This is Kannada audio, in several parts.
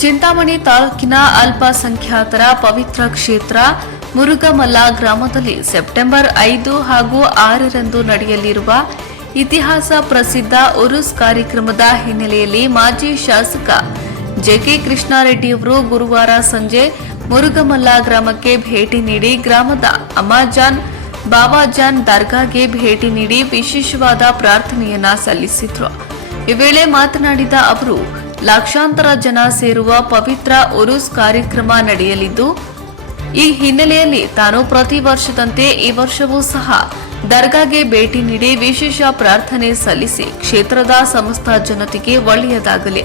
ಚಿಂತಾಮಣಿ ತಾಲೂಕಿನ ಅಲ್ಪಸಂಖ್ಯಾತರ ಪವಿತ್ರ ಕ್ಷೇತ್ರ ಮುರುಗಮಲ್ಲ ಗ್ರಾಮದಲ್ಲಿ ಸೆಪ್ಟೆಂಬರ್ ಐದು ಹಾಗೂ ಆರರಂದು ನಡೆಯಲಿರುವ ಇತಿಹಾಸ ಪ್ರಸಿದ್ಧ ಉರುಸ್ ಕಾರ್ಯಕ್ರಮದ ಹಿನ್ನೆಲೆಯಲ್ಲಿ ಮಾಜಿ ಶಾಸಕ ಜೆಕೆ ಕೃಷ್ಣಾರೆಡ್ಡಿಯವರು ಗುರುವಾರ ಸಂಜೆ ಮುರುಗಮಲ್ಲ ಗ್ರಾಮಕ್ಕೆ ಭೇಟಿ ನೀಡಿ ಗ್ರಾಮದ ಅಮಾಜಾನ್ ಬಾಬಾಜಾನ್ ದರ್ಗಾಗೆ ಭೇಟಿ ನೀಡಿ ವಿಶೇಷವಾದ ಪ್ರಾರ್ಥನೆಯನ್ನ ಸಲ್ಲಿಸಿದ್ರು. ಈ ವೇಳೆ ಮಾತನಾಡಿದ ಅವರು ಲಕ್ಷಾಂತರ ಜನ ಸೇರುವ ಪವಿತ್ರ ಉರುಸ್ ಕಾರ್ಯಕ್ರಮ ನಡೆಯಲಿದ್ದು, ಈ ಹಿನ್ನೆಲೆಯಲ್ಲಿ ತಾನು ಪ್ರತಿ ವರ್ಷದಂತೆ ಈ ವರ್ಷವೂ ಸಹ ದರ್ಗಾಗೆ ಭೇಟಿ ನೀಡಿ ವಿಶೇಷ ಪ್ರಾರ್ಥನೆ ಸಲ್ಲಿಸಿ ಕ್ಷೇತ್ರದ ಸಮಸ್ತ ಜನತೆಗೆ ಒಳ್ಳೆಯದಾಗಲಿ,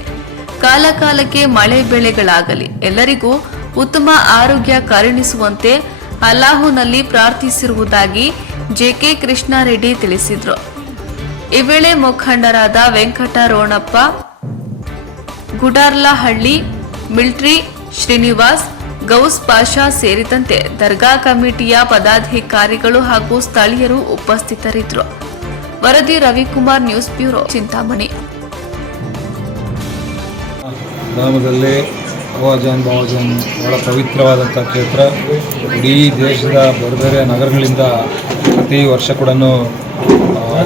ಕಾಲಕಾಲಕ್ಕೆ ಮಳೆ ಬೆಳೆಗಳಾಗಲಿ, ಎಲ್ಲರಿಗೂ ಉತ್ತಮ ಆರೋಗ್ಯ ಕರುಣಿಸುವಂತೆ ಅಲ್ಲಾಹುನಲ್ಲಿ ಪ್ರಾರ್ಥಿಸಿರುವುದಾಗಿ ಜೆಕೆ ಕೃಷ್ಣಾರೆಡ್ಡಿ ತಿಳಿಸಿದರು. ಈ ವೇಳೆ ಮುಖಂಡರಾದ ವೆಂಕಟ ರೋಣಪ್ಪ ಗುಡಾರ್ಲಹಳ್ಳಿ, ಮಿಲ್ಟ್ರಿ, ಶ್ರೀನಿವಾಸ್, ಗೌಸ್ ಪಾಷಾ ಸೇರಿದಂತೆ ದರ್ಗಾ ಕಮಿಟಿಯ ಪದಾಧಿಕಾರಿಗಳು ಹಾಗೂ ಸ್ಥಳೀಯರು ಉಪಸ್ಥಿತರಿದ್ದರು. ವರದಿ ರವಿಕುಮಾರ್, ನ್ಯೂಸ್ ಬ್ಯೂರೋ, ಚಿಂತಾಮಣಿ. ಗ್ರಾಮದಲ್ಲಿ ಅವಾಜಾನ್, ಬಾವಾಜಾನ್ ಬಹಳ ಪವಿತ್ರವಾದಂಥ ಕ್ಷೇತ್ರ. ಇಡೀ ದೇಶದ ಬೇರೆ ಬೇರೆ ನಗರಗಳಿಂದ ಪ್ರತಿ ವರ್ಷ ಕೂಡ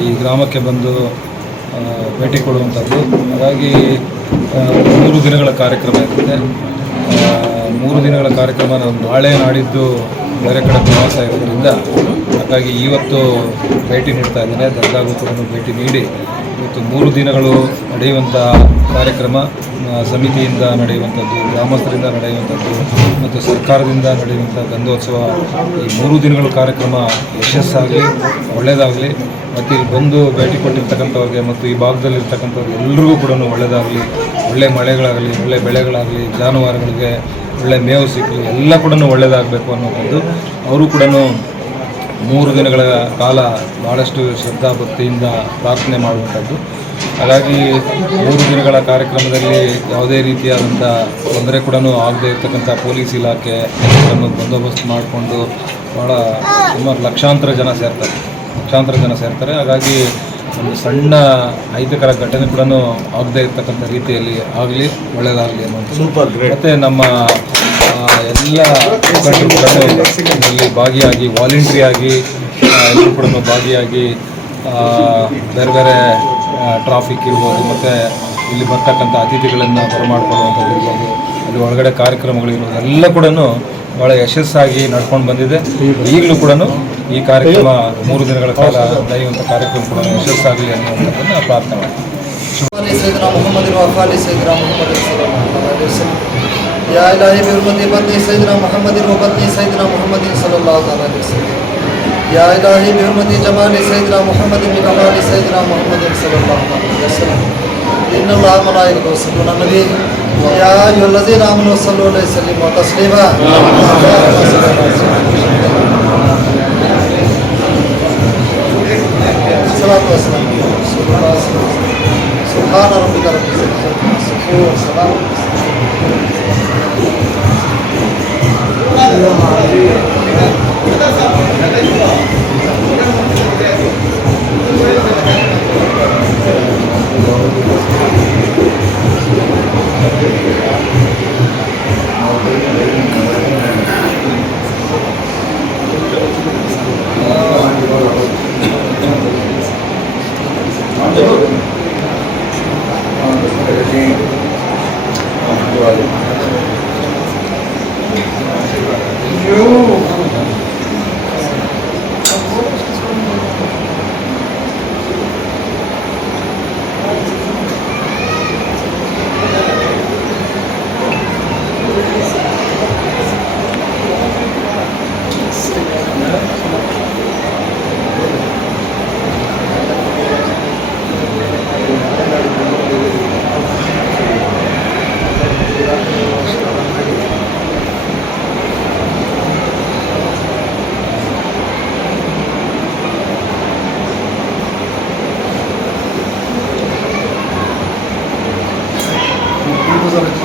ಈ ಗ್ರಾಮಕ್ಕೆ ಬಂದು ಭೇಟಿ ಕೊಡುವಂಥದ್ದು. ಹಾಗಾಗಿ ಮೂರು ದಿನಗಳ ಕಾರ್ಯಕ್ರಮ ಇರುತ್ತೆ. ಮೂರು ದಿನಗಳ ಕಾರ್ಯಕ್ರಮ ನಾವು ನಾಳೆ ನಾಡಿದ್ದು ಬೇರೆ ಕಡೆ ಪ್ರವಾಸ ಇರೋದ್ರಿಂದ, ಹಾಗಾಗಿ ಇವತ್ತು ಭೇಟಿ ನೀಡ್ತಾ ಇದ್ದೇನೆ. ದರ್ಗಾಗೂ ಕೂಡ ಭೇಟಿ ನೀಡಿ ಇವತ್ತು ಮೂರು ದಿನಗಳು ನಡೆಯುವಂಥ ಕಾರ್ಯಕ್ರಮ ಸಮಿತಿಯಿಂದ ನಡೆಯುವಂಥದ್ದು, ಗ್ರಾಮಸ್ಥರಿಂದ ನಡೆಯುವಂಥದ್ದು ಮತ್ತು ಸರ್ಕಾರದಿಂದ ನಡೆಯುವಂಥ ಗಂಧೋತ್ಸವ ಈ ಮೂರು ದಿನಗಳ ಕಾರ್ಯಕ್ರಮ ಯಶಸ್ಸಾಗಲಿ, ಒಳ್ಳೆಯದಾಗಲಿ, ಮತ್ತು ಇಲ್ಲಿ ಬಂದು ಭೇಟಿ ಕೊಟ್ಟಿರ್ತಕ್ಕಂಥವ್ರಿಗೆ ಮತ್ತು ಈ ಭಾಗದಲ್ಲಿರ್ತಕ್ಕಂಥವ್ರಿಗೆ ಎಲ್ಲರಿಗೂ ಕೂಡ ಒಳ್ಳೆಯದಾಗಲಿ, ಒಳ್ಳೆ ಮಳೆಗಳಾಗಲಿ, ಒಳ್ಳೆ ಬೆಳೆಗಳಾಗಲಿ, ಜಾನುವಾರುಗಳಿಗೆ ಒಳ್ಳೆ ಮೇವು ಸಿಕ್ಕಲಿ ಎಲ್ಲ ಕೂಡ ಒಳ್ಳೆಯದಾಗಬೇಕು ಅನ್ನೋದು ಅವರು ಕೂಡ ಮೂರು ದಿನಗಳ ಕಾಲ ಭಾಳಷ್ಟು ಶ್ರದ್ಧಾಭಕ್ತಿಯಿಂದ ಪ್ರಾರ್ಥನೆ ಮಾಡುವಂಥದ್ದು. ಹಾಗಾಗಿ ಮೂರು ದಿನಗಳ ಕಾರ್ಯಕ್ರಮದಲ್ಲಿ ಯಾವುದೇ ರೀತಿಯಾದಂಥ ತೊಂದರೆ ಕೂಡ ಆಗದೇ ಇರತಕ್ಕಂಥ ಪೊಲೀಸ್ ಇಲಾಖೆ ಅದನ್ನು ಬಂದೋಬಸ್ತ್ ಮಾಡಿಕೊಂಡು ಭಾಳ ಸುಮಾರು ಲಕ್ಷಾಂತರ ಜನ ಸೇರ್ತಾರೆ ಲಕ್ಷಾಂತರ ಜನ ಸೇರ್ತಾರೆ. ಹಾಗಾಗಿ ಒಂದು ಸಣ್ಣ ಅಹಿತಕರ ಘಟನೆ ಕೂಡ ಆಗದೇ ಇರತಕ್ಕಂಥ ರೀತಿಯಲ್ಲಿ ಆಗಲಿ ಒಳ್ಳೆಯದಾಗಲಿ ಅನ್ನೋದು ಮತ್ತು ನಮ್ಮ ಎಲ್ಲ ಇಲ್ಲಿ ಭಾಗಿಯಾಗಿ ವಾಲಂಟ್ರಿ ಆಗಿ ಆ, ಎಲ್ಲರೂ ಕೂಡ ಭಾಗಿಯಾಗಿ ಬೇರೆ ಬೇರೆ ಟ್ರಾಫಿಕ್ ಇರ್ಬೋದು ಮತ್ತು ಇಲ್ಲಿ ಬರ್ತಕ್ಕಂಥ ಅತಿಥಿಗಳನ್ನು ಬರಮಾಡ್ಕೊಳ್ಳುವಂಥದ್ದು ಇರ್ಬೋದು ಅಲ್ಲಿ ಒಳಗಡೆ ಕಾರ್ಯಕ್ರಮಗಳಿರ್ಬೋದು ಎಲ್ಲ ಕೂಡ ಭಾಳ ಯಶಸ್ಸಾಗಿ ನಡ್ಕೊಂಡು ಬಂದಿದೆ. ಈಗಲೂ ಕೂಡ ಈ ಕಾರ್ಯಕ್ರಮ ಮೂರು ದಿನಗಳ ಕಾಲ ನಡೆಯುವಂಥ ಕಾರ್ಯಕ್ರಮ ಕೂಡ ಯಶಸ್ಸಾಗಲಿ ಅನ್ನುವಂಥದ್ದನ್ನು ಪ್ರಾರ್ಥನೆ ಮಾಡ್ತೀನಿ يا إلهي بحرمة بطن سيدنا محمد وبطن سيدنا محمد صلى الله عليه وسلم. يا إلهي بحرمة جمال سيدنا محمد بكمال سيدنا محمد صلى الله عليه وسلم. إن الله ملائكته يصلون على النبي. يا أيها الذين آمنوا صلوا عليه وسلموا تسليما. Vamos a. vamos a